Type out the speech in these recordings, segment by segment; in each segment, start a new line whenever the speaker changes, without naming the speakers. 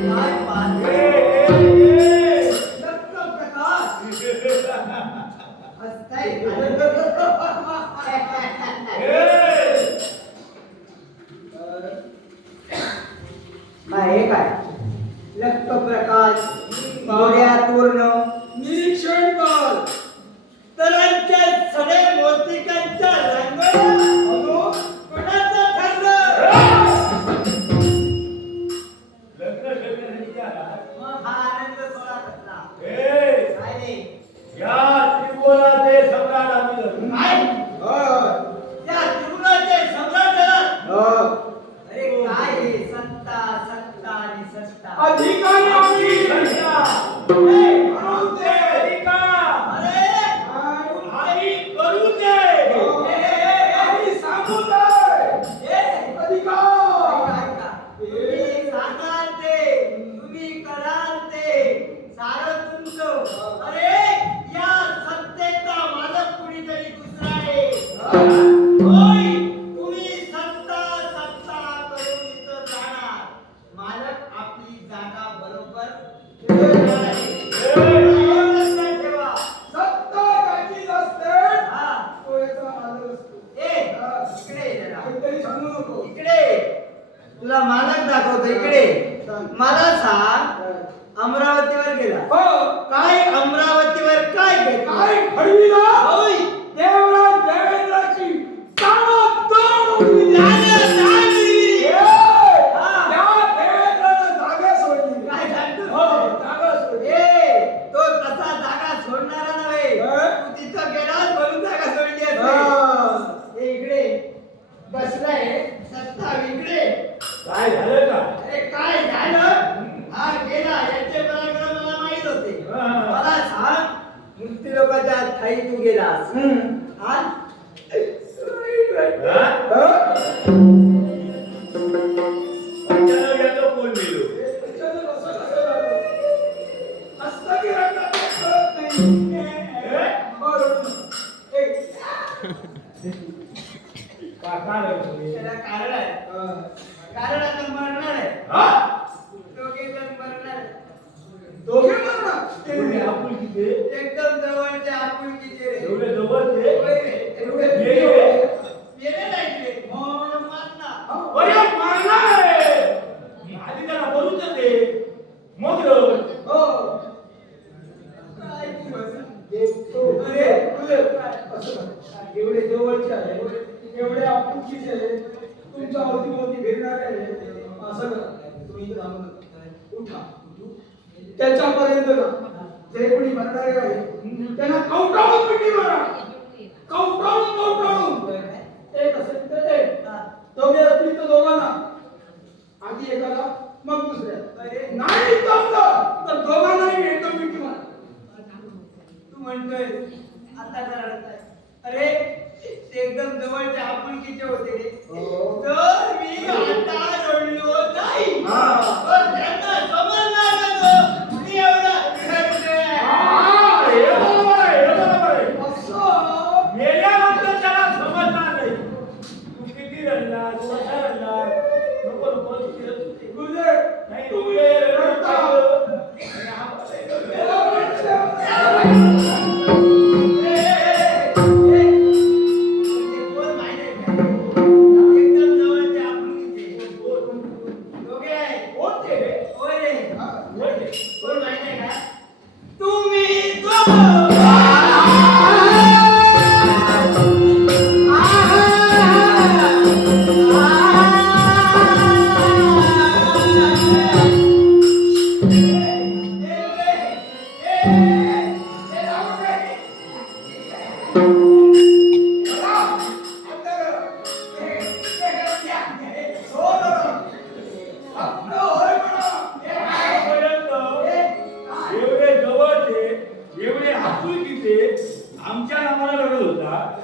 काय पाहत लक्ष प्रकाश हसताय प्रकाश पूर्ण. सत्ता इकडे. तुला मालक दाखवतो इकडे. मला सांग अमरावतीवर गेला.
हो.
काय अमरावतीवर काय?
काय घडविला?
होय.
देवराज देवेंद्राची ताबडतोब उडविली.
जागा- जागी.
ए,
हा.
त्या देवेंद्रानं जागा सोडली
काय सांगतोस?
हो जागा सोडली
ए, तो तसा जागा सोडणारा नव्हे
हा?
तू तिथं गेलास म्हणून जागा सोडली असेल.
हा.
ए, इकडे बसलाय सत्ता इकडे.
काय झालं का?
अरे काय झालं? हा गेला याचे पराक्रम मला माहीत होते. मला सांग मृत्यू लोकांच्या ठाई तू गेलास. हा?
हा? अचानक
त्याला कारण आहे. कारण आता मरणार आहे? दोघे जण मरणार आहे.
दोघे मरणार.
एवढे आपुलकीचे,
एकदम जवळचे आपुलकीचे रे.
एवढे जवळचे.
एवढे
गेले.
नाही ते. म्हणून मारणार.
अरे मारणार. आधी त्याला तर दे. मग.
हो.
काय दिवस.
हे तो, अरे, कर. एवढे जवळचे आहे एवढे आपुलकीचे तुमच्या अवतीभोवती फिरणारे आहे असं तुम्ही इथं उठा. त्याच्यापर्यंत जे. कोणी म्हणणारे आहे त्यांना कवटाळून मिठी मारा कवटाळून कवटाळून एक असेल तर एक
हा.
दोघे असतील तर दोघांना आधी एकाला मग दुसऱ्या
अरे.
नाही जमलं तर दोघांनाही एकदम मिठी मारा
तू म्हणतोय आता का रडताय अरे ते एकदम जवळचे आपुलकीचे होते रे?
हो.
तर मी आता रडलो नाही.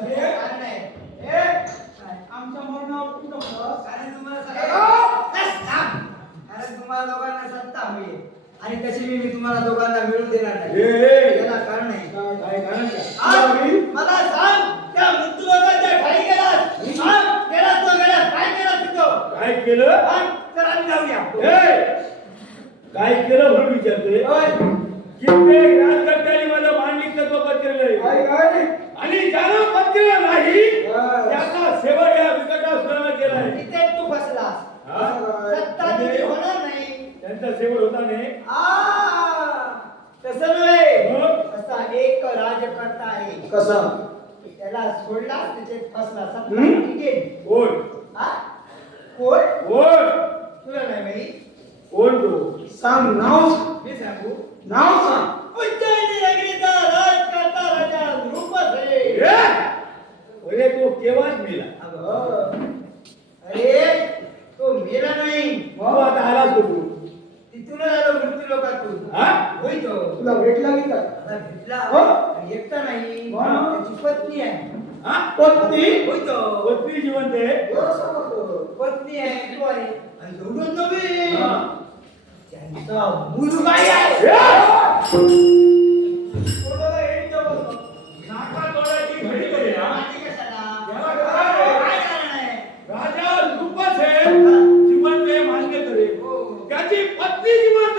कारण आहे.
आमच्या मरणावर बस?
कारण तुम्हाला कारण तुम्हाला दोघांना सत्ता मिळेल आणि कशी मी मी तुम्हाला दोघांना मिळून देणार नाही. त्याला कारण आहे मला सांग त्या मृत्यूलोकाच्या ठाई गेलास गेलास तो गेलास काय केलास तू तो
काय केलं
तर आम्ही जाऊया!
काय केलं म्हणून विचारतोय
काय
कित्येक राजकर्त्यांनी माझं मांडलिकत्व पत्करलंय
काय काय
आणि ज्यानं पत्करलं नाही
हा.
त्याचा सेवक या विकटासुरानं केलाय
इथे तू फसलास
हा?
सत्ता तुझी होणार नाही
त्यांचा सेवक होता नाही
आ, तसं नव्हे
मग?
असा एक राज्यकर्ता आहे
कसा?
त्याला सोडलास त्याचे फसला. सत्ता
हम्म?
टिकेल
कोण?
हा? कोण?
कोण?
तुला नाही माहीत?
कोण तो?
सांग नाव.
मी सांगू
नाव सांग
उज्जैनी नगरीचा राजकर्ता राजा नृपत आहे
ए? अरे तो केव्हाच मेला
अगं,
अरे तो मेला नाही
तू आता आलाच कुठून
तिथून आलो मृत्यू लोकातून
हा
होय तो
तुला भेटला की काय
भेटला
हो?
एकटा नाही
हो.
त्याची पत्नी आहे
हा
पत्नी
होय
पत्नी जिवंत आहे
बरं सांगतो.
पत्नी आहे तो आहे आणि एवढं नव्हे
हा.
त्यांचा मुलगाही आहे
ए!
कोणाला येईल तेव्हा सांग.
नाका तोडायची घडी करे हा.
माझी कशाला?
याला काय आहे?
काय कारण आहे?
राजा लुपस आहे जिवंत आहे मान्य करे
हो.
त्याची पत्नी जिवंत.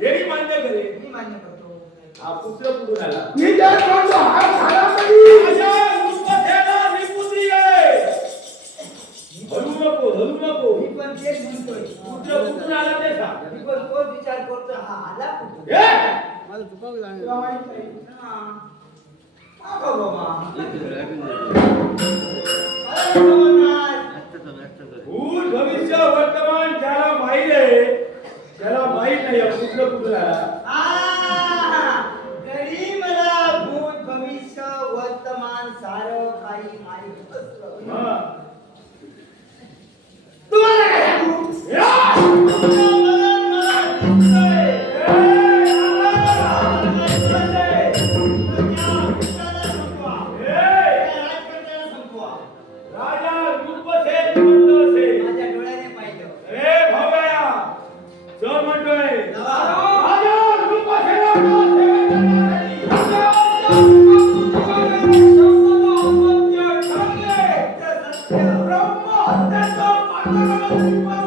हेही मान्य करे
मी मान्य करतो.
हा पुत्र कुठून आला?
मी हा झाला तरी
नको हलू नको.
मी पण तेच म्हणतोय.
पुत्र कुठून आला ते सांग.
मी पण तोच विचार करतो. हा आला कुठून?
माहीत नाही.
हा. बाबा?
भूत भविष्य वर्तमान ज्याला माहीत आहे त्याला
Thank
you.